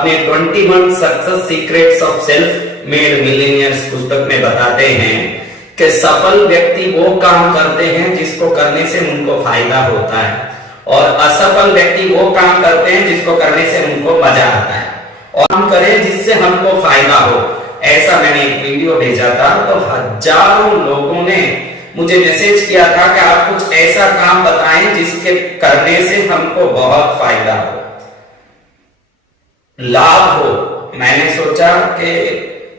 अपने 21 success secrets of self made millionaires पुस्तक में बताते हैं कि सफल व्यक्ति वो काम करते हैं जिसको करने से उनको फायदा होता है, और असफल व्यक्ति वो काम करते हैं जिसको करने से उनको मजा आता है, और हम करें जिससे हमको फायदा हो। ऐसा मैंने एक वीडियो भेजा था, तो हजारों लोगों ने मुझे मैसेज किया था कि आप कुछ ऐसा काम बताएं जिसके करने से हमको बहुत फायदा हो, लाभ हो। मैंने सोचा कि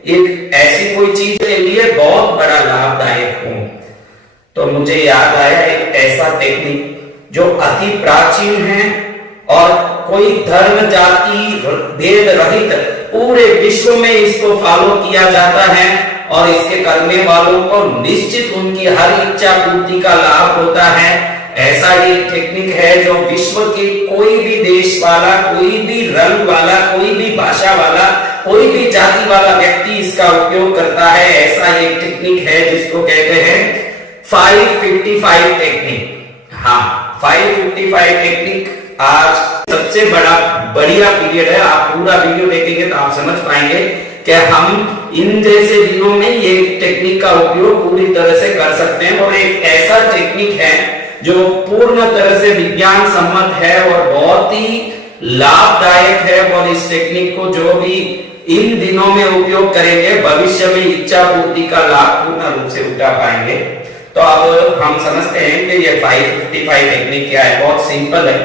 एक ऐसी कोई चीज के लिए बहुत बड़ा लाभदायक हो, तो मुझे याद आया एक ऐसा टेक्निक जो अति प्राचीन है और कोई धर्म जाति भेद रहित पूरे विश्व में इसको फॉलो किया जाता है, और इसके करने वालों को निश्चित उनकी हर इच्छा पूर्ति का लाभ होता है। ऐसा ही टेक्निक है जो विश्व के कोई भी देश वाला, कोई भी रंग वाला, कोई भी भाषा वाला, कोई भी जाति वाला व्यक्ति इसका उपयोग करता है। ऐसा एक टेक्निक है जिसको कहते हैं 555 टेक्निक। हाँ, 555 टेक्निक आज सबसे बढ़िया पीरियड है। आप पूरा वीडियो देखेंगे तो आप समझ पाएंगे कि हम इन जैसे दिनों में ये टेक्निक का उपयोग पूरी तरह से कर सकते हैं, और एक ऐसा टेक्निक है जो पूर्ण तरह से विज्ञान सम्मत है और बहुत ही लाभदायक है। और इस टेक्निक को जो भी इन दिनों में उपयोग करेंगे भविष्य में इच्छा पूर्ति का लाभ पूर्ण रूप से उठा पाएंगे। तो अब हम समझते हैं कि ये 555 टेक्निक क्या है। बहुत सिंपल है।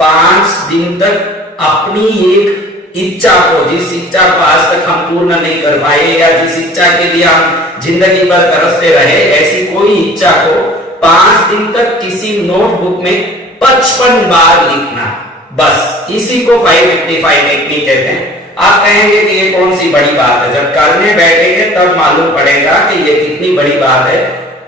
5 दिन तक अपनी एक इच्छा को, जिस इच्छा को आज तक हम पूर्ण नहीं कर पाए या जिस इच्छा के लिए हम जिंदगी भर तरसते रहे, ऐसी कोई इच्छा को 5 दिन तक किसी नोटबुक में 55 बार लिखना। बस इसी को 555 टेक्निक कहते हैं। आप कहेंगे कि ये कौन सी बड़ी बात है, जब करने बैठेंगे तब मालूम पड़ेगा कि ये कितनी बड़ी बात है।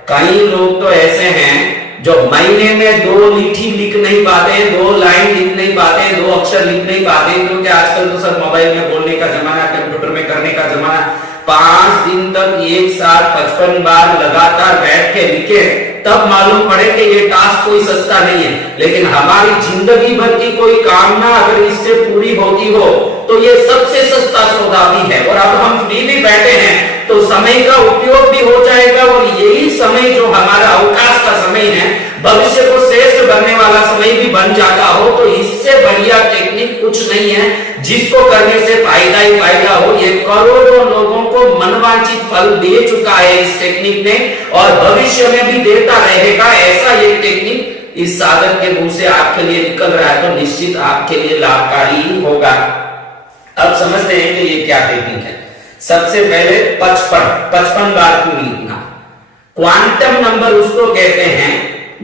कई लोग तो ऐसे हैं जो महीने में 2 लिखी लिख नहीं पाते, 2 लाइन लिख नहीं पाते, 2 अक्षर लिख नहीं पाते, क्योंकि आजकल तो सब मोबाइल में बोलने का जमाना, कंप्यूटर में करने का जमाना। 5 दिन तक एक साथ 55 बार लगातार बैठ के लिखे, तब मालूम पड़े कि ये टास्क कोई सस्ता नहीं है। लेकिन हमारी जिंदगी भर की कोई कामना अगर इससे पूरी होती हो तो ये सबसे सस्ता सौदा भी है। और अब हम फ्री भी बैठे हैं तो समय का उपयोग भी हो जाएगा, और यही समय जो हमारा अवकाश का समय है, भविष्य को श्रेष्ठ बनने वाला समय भी बन जाता हो। तो इससे बढ़िया टेक्निक कुछ नहीं है जिसको करने से फायदा ही फायदा हो। ये करोड़ों लोगों को मनवांछित फल दे चुका है इस टेक्निक ने, और भविष्य में भी देता रहेगा। ऐसा ये टेक्निक इस साधन के मुंह से आपके लिए निकल रहा है तो निश्चित आपके लिए लाभकारी होगा। अब समझते हैं कि ये क्या टेक्निक है। सबसे पहले 55 बार क्यों लिखना। क्वांटम नंबर उसको कहते हैं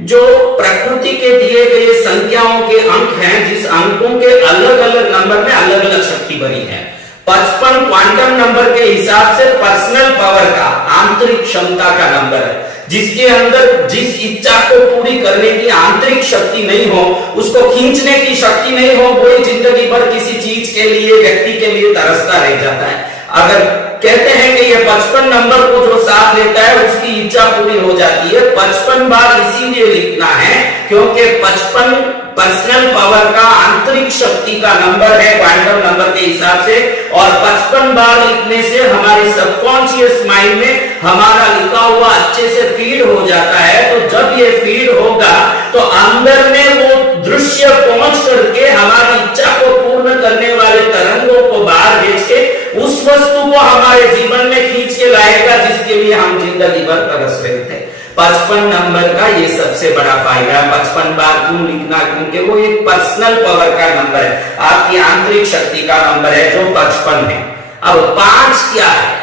जो प्रकृति के दिए गए संख्याओं के अंक हैं, जिस अंकों के अलग अलग नंबर में अलग अलग शक्ति भरी है। 55 क्वांटम नंबर के हिसाब से पर्सनल पावर का, आंतरिक क्षमता का नंबर है, जिसके अंदर जिस इच्छा को पूरी करने की आंतरिक शक्ति नहीं हो, उसको खींचने की शक्ति नहीं हो, वही जिंदगी भर किसी चीज के लिए, व्यक्ति के लिए तरसता रह जाता है। अगर कहते हैं कि ये 55 नंबर को जो साथ लेता है उसकी इच्छा पूरी हो जाती है। 55 बार इसीलिए लिखना है क्योंकि 55 पर्सनल पावर का, आंतरिक शक्ति का नंबर है क्वांटम नंबर के हिसाब से, और 55 बार लिखने से हमारे सबकॉन्शियस माइंड में हमारा लिखा हुआ अच्छे से फीड हो जाता है। तो जब ये फीड होगा तो अंदर में वो दृश्य पहुंच करके हमारी इच्छा को पूर्ण करने वाले तरंगों को बाहर भेज के उस वस्तु को हमारे जीवन में खींच के लाएगा जिसके लिए हम जिंदगी भर तरस रहे थे। 55 नंबर का ये सबसे बड़ा फायदा। 55 बार क्यों लिखना, क्योंकि वो एक पर्सनल पावर का नंबर है, आपकी आंतरिक शक्ति का नंबर है जो 55 है। अब 5 क्या है?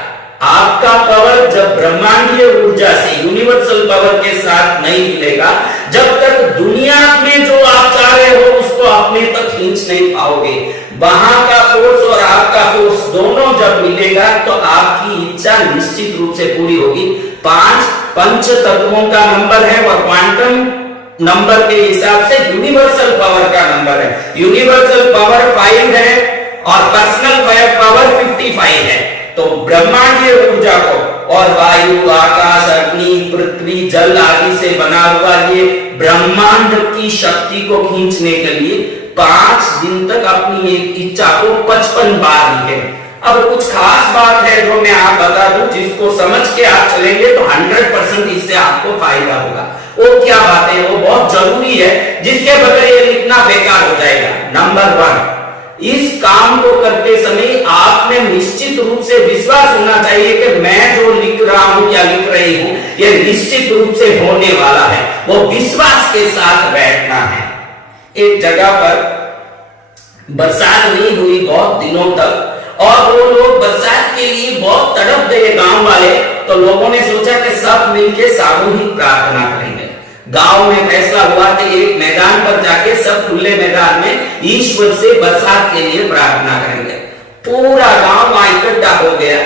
आपका पावर जब ब्रह्मांडीय ऊर्जा से, यूनिवर्सल पावर के साथ नहीं मिलेगा, जब तक दुनिया में जो आप चाह रहे हो उसको अपने तक खींच नहीं पाओगे। वहां का फोर्स और आपका फोर्स दोनों जब मिलेगा तो आपकी इच्छा निश्चित रूप से पूरी होगी। 5 पंच तत्वों का नंबर है और क्वांटम नंबर के हिसाब से यूनिवर्सल पावर का नंबर है। यूनिवर्सल पावर 5 है और पर्सनल पावर 55 है। तो ब्रह्मांडीय ऊर्जा को और वायु, आकाश, अग्नि, पृथ्वी, जल आदि से बना हुआ ये ब्रह्मांड की शक्ति को खींचने के लिए 5 दिन तक अपनी एक इच्छा को 55 बार लिखें। अब कुछ खास बात है जो मैं आप बता दूं, जिसको समझ के आप चलेंगे तो 100% इससे आपको फायदा होगा। वो क्या बात है, वो बहुत जरूरी है, जिसके बगैर ये लिखना बेकार हो जाएगा। नंबर 1, इस काम को करते समय आप में निश्चित रूप से विश्वास होना चाहिए कि मैं जो लिख रहा हूं या लिख रही हूं ये निश्चित रूप से होने वाला है। वो विश्वास के साथ बैठना है। एक जगह पर बरसात नहीं हुई बहुत दिनों तक, और वो लोग बरसात के लिए बहुत तड़प गए गांव वाले, तो लोगों ने सोचा कि सब मिलकर सामूहिक प्रार्थना करेंगे। गांव में फैसला हुआ कि एक मैदान पर जाके सब खुले मैदान में ईश्वर से बरसात के लिए प्रार्थना करेंगे। पूरा गांव वहां इकट्ठा हो गया।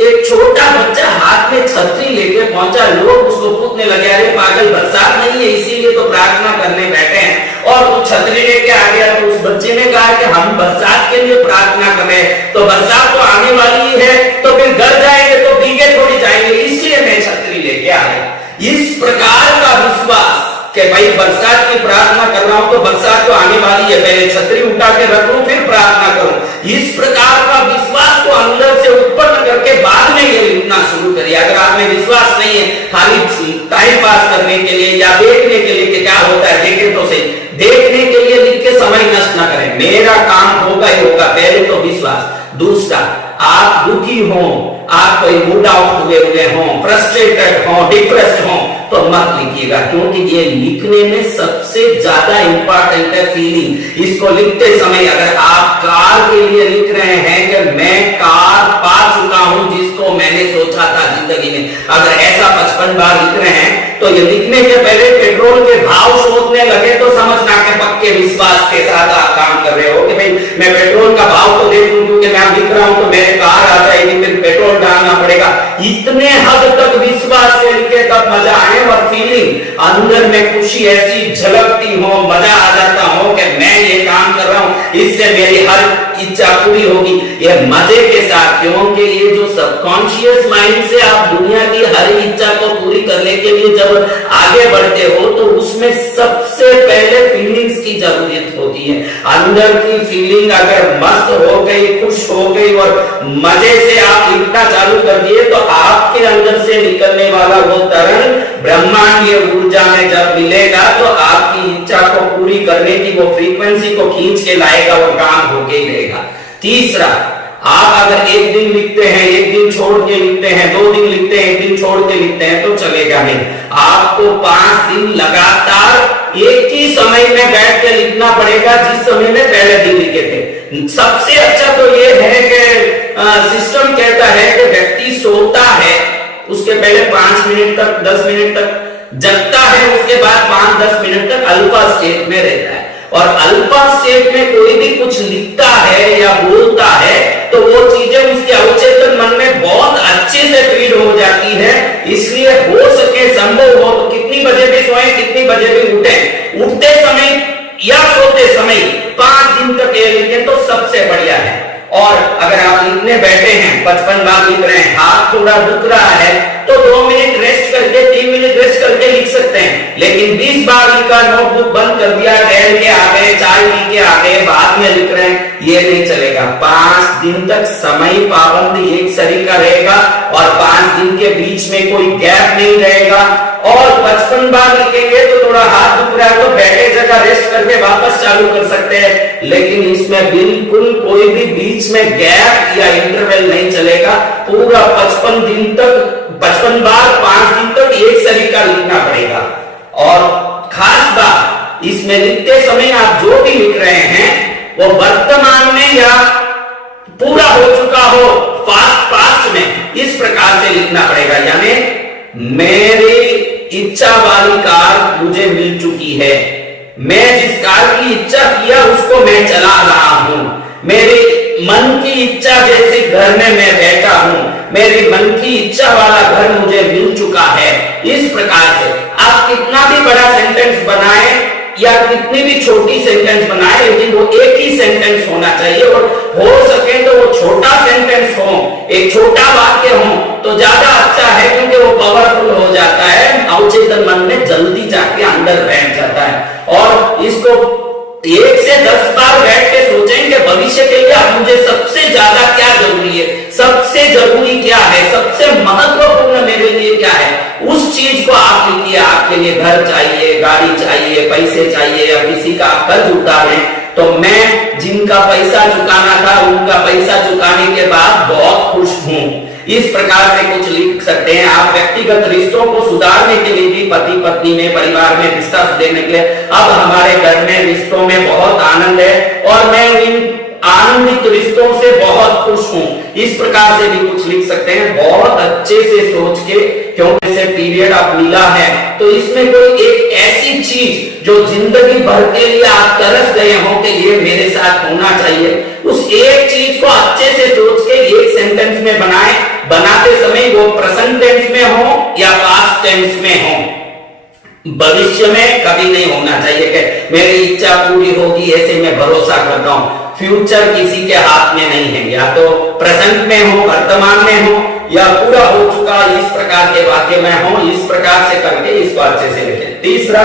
एक छोटा बच्चा हाथ में छतरी लेके पहुंचा। लोग उसको पूछने लगे, अरे पागल, बरसात नहीं है इसीलिए तो प्रार्थना करने बैठे हैं, और वो छतरी लेके आ गया। तो उस बच्चे ने कहा कि हम बरसात के लिए प्रार्थना कर रहे हैं, तो बरसात तो आने वाली है, तो फिर घर जाएंगे तो भीगे थोड़ी जाएंगे, इसलिए मैं छतरी लेके आ गया। इस प्रकार का विश्वास कि भाई बरसात की प्रार्थना कर रहा हूं तो बरसात तो आने वाली है, पहले छतरी उठा के रख लूं फिर प्रार्थना करूं, इस प्रकार का विश्वास को अंदर से उत्पन्न करके बाद में ये लिखना शुरू करिए। अगर आप में विश्वास नहीं है, खाली टाइम पास करने के लिए या देखने के लिए कि क्या होता है, देखें तो सही, देखने के लिए लिख के समय नष्ट ना करें। मेरा काम होगा ही होगा, पहले तो विश्वास। दूसरा, आप दुखी हो, आप कोई मूड आउट हुए हो, फ्रस्ट्रेटेड हो, डिप्रेस्ड हो, तो मत लिखिएगा, क्योंकि ये लिखने में सबसे ज्यादा इंपॉर्टेंट है फीलिंग। इसको लिखते समय अगर आप कार के लिए लिख रहे हैं कि मैं कार पा चुका हूं जिसको मैंने सोचा था जिंदगी में, अगर ऐसा 55 बार लिख रहे हैं, तो ये लिखने के पहले पेट्रोल के भाव सोचने लगे तो समझना कि पक्के विश्वास के साथ आप काम कर रहे हो कि भाई मैं पेट्रोल का भाव तो देख लूं, क्योंकि मैं लिख रहा हूं तो मेरे कार आ जाएगी, फिर पेट्रोल डालना पड़ेगा। इतने हद तक विश्वास से लिखे तब मजा आए, और फीलिंग अंदर में खुशी ऐसी झलकती हो, मजा आ जाता हो कि मैं ये काम कर रहा हूं, इससे मेरी हर इच्छा पूरी होगी, ये मजे के साथ। क्योंकि ये जो सबकॉन्शियस माइंड से आप दुनिया की हर इच्छा को पूरी करने के लिए जब आगे बढ़ते हो तो उसमें सबसे पहले फीलिंग्स की जरूरत होती है। अंदर की फीलिंग अगर मस्त हो गई, खुश हो गई और मजे से आप लिखना चालू कर दिए, तो आपके अंदर से निकलने वाला वो तरंग ब्रह्मांडीय ऊर्जा में जब मिलेगा तो आपकी इच्छा को पूरी करने की वो फ्रीक्वेंसी को खींच के लाएगा, वो काम होके ही रहेगा। तीसरा, आप अगर एक दिन लिखते हैं, एक दिन छोड़ के लिखते हैं, 2 दिन लिखते हैं, 1 दिन छोड़ के लिखते हैं, तो चलेगा नहीं। आपको 5 दिन लगातार एक ही समय में बैठ के लिखना पड़ेगा जिस समय में पहले दिन लिखे थे। सबसे अच्छा तो ये है कि सिस्टम कहता है कि व्यक्ति सोता है उसके पहले 5 मिनट तक, 10 मिनट तक जगता है, उसके बाद 5-10 मिनट तक अल्फा स्टेट में रहता है। और अल्फा स्टेट में कोई भी कुछ लिखता है या बोलता है तो वो चीजें उसके अवचेतन मन में बहुत अच्छे से फीड हो जाती है। इसलिए हो सके, संभव हो तो कितनी बजे भी सोए, कितनी बजे भी उठे, उठते समय या सोते समय 5 दिन तक ये लिखें तो सबसे बढ़िया है। और अगर आप लिखने बैठे हैं, 55 बार लिख रहे हैं, हाथ थोड़ा दुख रहा है, तो 2 मिनट रेस्ट करके, 3 मिनट रेस्ट करके लिख सकते हैं। लेकिन 20 बार लिखा, नोटबुक बंद कर दिया, टहल के आ गए, चाय पी के आ गए, बाद में लिख रहे हैं, ये नहीं चलेगा। 5 दिन तक समय पाबंदी एक सरीका रहेगा और 5 दिन के बीच में कोई गैप नहीं रहेगा। और 55 बार लिखेंगे तो थोड़ा हाथ दुख रहा है तो बैठे जगह रेस्ट करके वापस चालू कर सकते हैं, लेकिन इसमें बिल्कुल कोई भी बीच में गैप या इंटरवल नहीं चलेगा। पूरा 55 दिन तक, 55 बार 5 दिन तक एक सरीका लिखना पड़ेगा। और खास बात, इसमें लिखते समय आप जो भी लिख रहे हैं वो वर्तमान में या पूरा हो चुका हो, पास्ट में, इस प्रकार से लिखना पड़ेगा। यानी मेरी इच्छा वाली कार मुझे मिल चुकी है, मैं जिस कार की इच्छा किया उसको मैं चला रहा हूं, मेरे मन की इच्छा जैसे घर में मैं बैठा हूं, मेरे मन की इच्छा वाला घर मुझे मिल चुका है। इस प्रकार से आप कितना भी बड़ा सेंटेंस बनाए या कितनी भी छोटी सेंटेंस बनाए, लेकिन वो एक ही सेंटेंस होना चाहिए। और हो सके तो वो छोटा सेंटेंस हो, एक छोटा वाक्य हो तो ज्यादा अच्छा है, क्योंकि वो पावरफुल हो जाता है, अवचेतन मन में जल्दी जाके अंदर बैठ जाता है। और इसको 1 से 10 बार बैठ के सोचेंगे भविष्य के लिए अब मुझे सबसे ज्यादा क्या जरूरी है, सबसे जरूरी क्या है, सबसे महत्वपूर्ण मेरे लिए क्या है, उस चीज को आप लिखिए। आपके लिए घर चाहिए, गाड़ी चाहिए, पैसे चाहिए, या किसी का कर्ज उतारे, तो मैं जिनका पैसा चुकाना था उनका पैसा चुकाने के बाद बहुत खुश हूं, इस प्रकार से कुछ लिख सकते हैं आप। व्यक्तिगत रिश्तों को सुधारने के लिए भी, पति पत्नी में, परिवार में रिश्ता देने के लिए, अब हमारे घर में रिश्तों में बहुत आनंद है और मैं इन आनंदित रिश्तों से बहुत खुश हूं, इस प्रकार से भी कुछ लिख सकते हैं बहुत अच्छे से सोच के, क्योंकि इसे पीरियड अब मिला है तो इसमें कोई एक ऐसी चीज जो जिंदगी भर के लिए आप तरस गए हो कि ये मेरे साथ होना चाहिए, उस एक चीज को अच्छे से सोच के एक सेंटेंस में बनाए। बनाते समय वो प्रेजेंट टेंस में हो या पास्ट टेंस में हो, भविष्य में कभी नहीं होना चाहिए कि मेरी इच्छा पूरी होगी ऐसे मैं भरोसा करता हूं। फ्यूचर किसी के हाथ में नहीं है, या तो प्रेजेंट में हो, वर्तमान में हो, या पूरा हो चुका इस प्रकार के वाक्य में हो, इस प्रकार से करके इसको अच्छे से लिखें। तीसरा,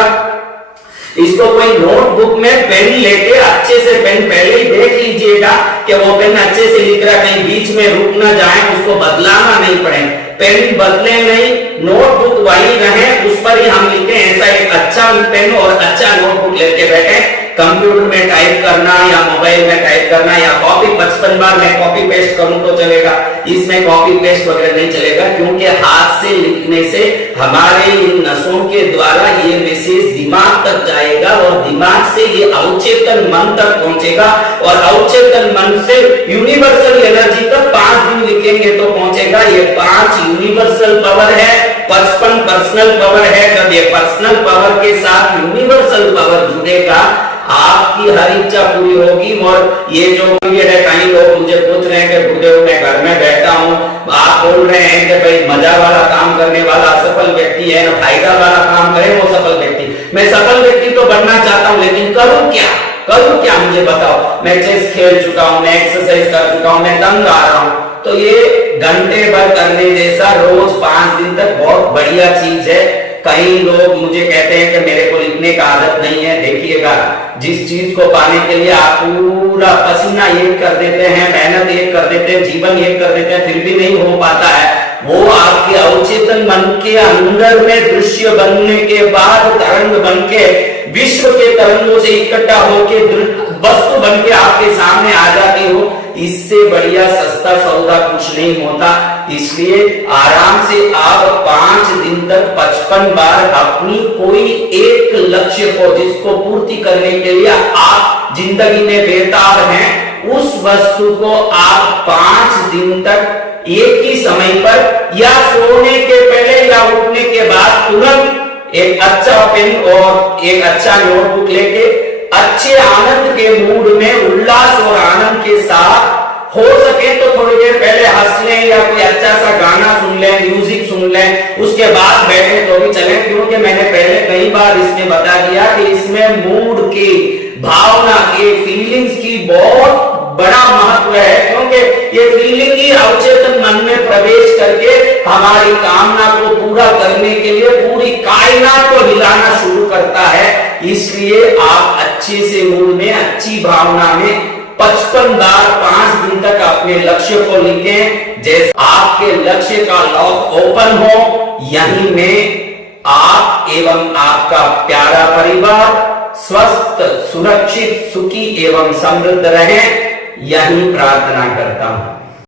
इसको कोई नोटबुक में पेन लेके अच्छे से पेन पहले ही देख लीजिएगा कि वो पेन अच्छे से लिख रहा, कहीं बीच में रुक ना जाए, उसको बदलाना नहीं पड़े, पेन बदले नहीं, नोटबुक वही रहे, उस पर ही हम लिखें। ऐसा एक अच्छा पेन और अच्छा नोटबुक लेके बैठे, कंप्यूटर में टाइप करना या मोबाइल में टाइप करना या कॉपी 55 बार मैं कॉपी पेस्ट करूं तो चलेगा, इसमें कॉपी पेस्ट वगैरह नहीं चलेगा, क्योंकि हाथ से लिखने से हमारे इन नसों के द्वारा ये मैसेज दिमाग तक जाएगा और दिमाग से ये अवचेतन मन तक पहुंचेगा और अवचेतन मन से यूनिवर्सल एनर्जी तक 5 दिन लिखेंगे तो पहुंचेगा। ये 5 यूनिवर्सल पावर है, 55 पर्सनल पावर है। जब ये पर्सनल पावर के साथ यूनिवर्सल पावर जुड़ेगा, आपकी हर इच्छा पूरी होगी। और ये जो पीरियड है, कई लोग मुझे पूछ रहे हैं कि गुरुदेव मैं घर में बैठा हूं, आप बोल रहे हैं कि भाई मजा वाला काम करने वाला सफल व्यक्ति है ना, फायदा वाला काम करे वो सफल व्यक्ति। मैं सफल व्यक्ति तो बनना चाहता हूं, लेकिन करूं क्या, करूं क्या मुझे बताओ। मैं चेस खेल चुका हूं, मैं एक्सरसाइज कर चुका हूं, मैं तंग आ रहा हूं, तो ये घंटे भर करने जैसा रोज 5 दिन तक बहुत बढ़िया चीज है। कई लोग मुझे कहते हैं कि मेरे को लिखने का आदत नहीं है। देखिएगा, जिस चीज को पाने के लिए आप पूरा पसीना एक कर देते हैं, मेहनत एक कर देते हैं, जीवन एक कर देते हैं, फिर भी नहीं हो पाता है, वो आपके अवचेतन मन के अंदर में दृश्य बनने के बाद तरंग बन के विश्व के तरंगों से इकट्ठा होके वस्तु बन के आपके सामने आ जाती हो। इससे बढ़िया सस्ता सौदा कुछ नहीं होता। इसलिए आराम से आप 5 दिन तक 55 बार अपनी कोई एक लक्ष्य को, जिसको पूर्ति करने के लिए आप जिंदगी में बेताब हैं, उस वस्तु को आप 5 दिन तक एक ही समय पर या सोने के पहले या उठने के बाद तुरंत एक अच्छा पेन और एक अच्छा नोटबुक लेके अच्छे आनंद के मूड में, उल्लास और आनंद के साथ, हो सके तो थोड़ी देर पहले हंस लें या कोई अच्छा सा गाना सुन लें, म्यूजिक सुन लें, उसके बाद बैठे तो भी चले। क्योंकि मैंने पहले कई बार इसमें बता दिया कि इसमें मूड की, भावना के, फीलिंग्स की बहुत बड़ा महत्व है, क्योंकि ये फीलिंग ही अवचेतन मन में प्रवेश करके हमारी कामना को पूरा करने के लिए पूरी कायनात को हिलाना शुरू करता है। इसलिए आप अच्छे से मूड में, अच्छी भावना में 55 बार 5 दिन तक अपने लक्ष्य को लिखें। जैसे आपके लक्ष्य का लॉक ओपन हो, यहीं में आप एवं आपका प्यारा परिवार स्वस्थ, सुरक्षित, सुखी एवं समृद्ध रहें, यही प्रार्थना करता हूं।